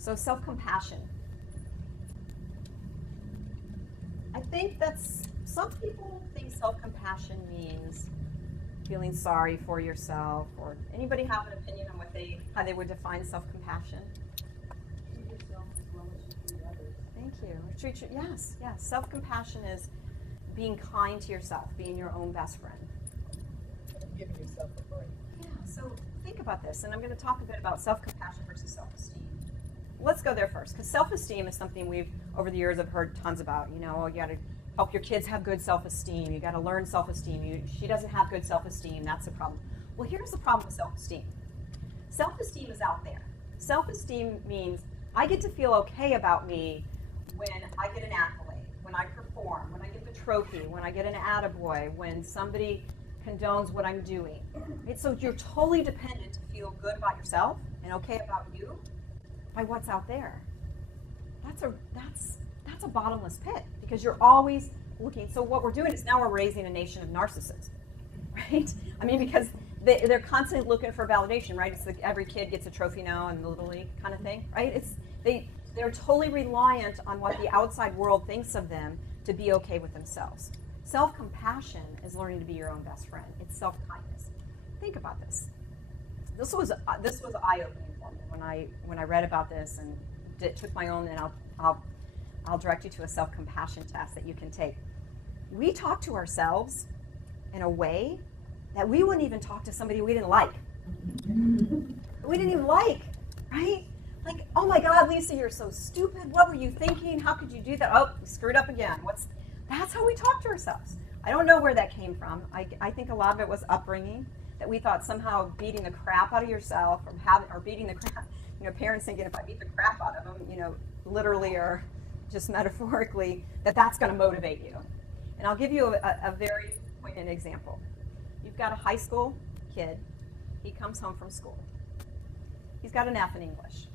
So self-compassion. I think some people think self-compassion means feeling sorry for yourself, or anybody have an opinion on how they would define self-compassion? Treat yourself as well as you treat others. Thank you. Yes. Self-compassion is being kind to yourself, being your own best friend. And giving yourself a break. Yeah, so think about this, and I'm going to talk a bit about self-compassion versus self-esteem. Let's go there first, because self-esteem is something we've, over the years, have heard tons about. You got to help your kids have good self-esteem. You got to learn self-esteem. She doesn't have good self-esteem. That's a problem. Well, here's the problem with self-esteem. Self-esteem is out there. Self-esteem means I get to feel okay about me when I get an accolade, when I perform, when I get the trophy, when I get an attaboy, when somebody condones what I'm doing. Right? So you're totally dependent to feel good about yourself and okay about you by what's out there. That's a bottomless pit, because you're always looking. So what we're doing is now we're raising a nation of narcissists, right? I mean, because they're constantly looking for validation, right? It's like every kid gets a trophy now in the Little League kind of thing, right? They're totally reliant on what the outside world thinks of them to be okay with themselves. Self-compassion is learning to be your own best friend. It's self-kindness. Think about this. This was eye-opening for me when I read about this and took my own. And I'll direct you to a self-compassion test that you can take. We talk to ourselves in a way that we wouldn't even talk to somebody we didn't like. We didn't even like, right? Like, oh my God, Lisa, you're so stupid. What were you thinking? How could you do that? Oh, you screwed up again. That's how we talk to ourselves. I don't know where that came from. I think a lot of it was upbringing, that we thought somehow beating the crap out of yourself or beating the crap, parents thinking if I beat the crap out of them, literally or just metaphorically, that's going to motivate you. And I'll give you a very poignant example. You've got a high school kid. He comes home from school. He's got an F in English.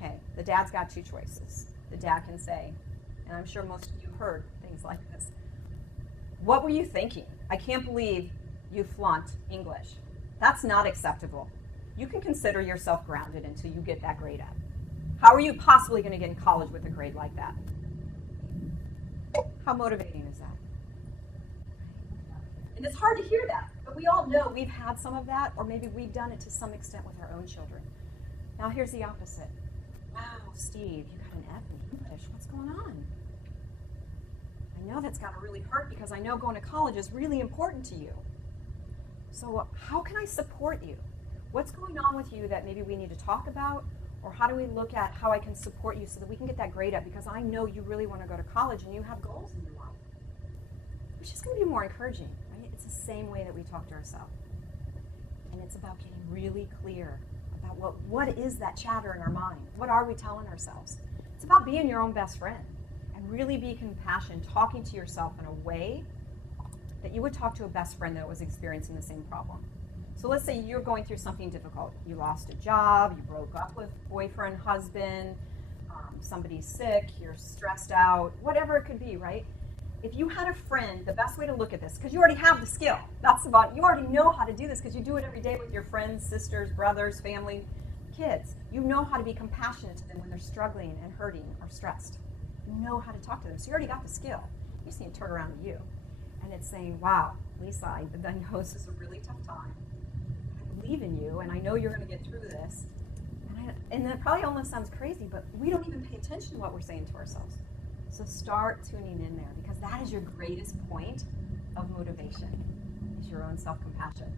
Okay, the dad's got two choices. The dad can say, and I'm sure most of you heard things like this, what were you thinking? I can't believe you flunked English. That's not acceptable. You can consider yourself grounded until you get that grade up. How are you possibly going to get in college with a grade like that? How motivating is that? And it's hard to hear that, but we all know we've had some of that, or maybe we've done it to some extent with our own children. Now here's the opposite. Wow, Steve, you got an F in English. What's going on? I know that's got to really hurt, because I know going to college is really important to you. So how can I support you? What's going on with you that maybe we need to talk about? Or how do we look at how I can support you so that we can get that grade up? Because I know you really want to go to college and you have goals in your life. It's just going to be more encouraging, right? It's the same way that we talk to ourselves. And it's about getting really clear about what is that chatter in our mind? What are we telling ourselves? It's about being your own best friend and really be compassionate, talking to yourself in a way that you would talk to a best friend that was experiencing the same problem. So let's say you're going through something difficult. You lost a job, you broke up with boyfriend, husband, somebody's sick, you're stressed out, whatever it could be, right? If you had a friend, the best way to look at this, because you already have the skill, you already know how to do this because you do it every day with your friends, sisters, brothers, family, kids. You know how to be compassionate to them when they're struggling and hurting or stressed. You know how to talk to them, so you already got the skill. You just need to turn around to you. And it's saying, wow, Lisa, I know this is a really tough time. I believe in you, and I know you're going to get through this. And that probably almost sounds crazy, but we don't even pay attention to what we're saying to ourselves. So start tuning in there, because that is your greatest point of motivation, is your own self-compassion.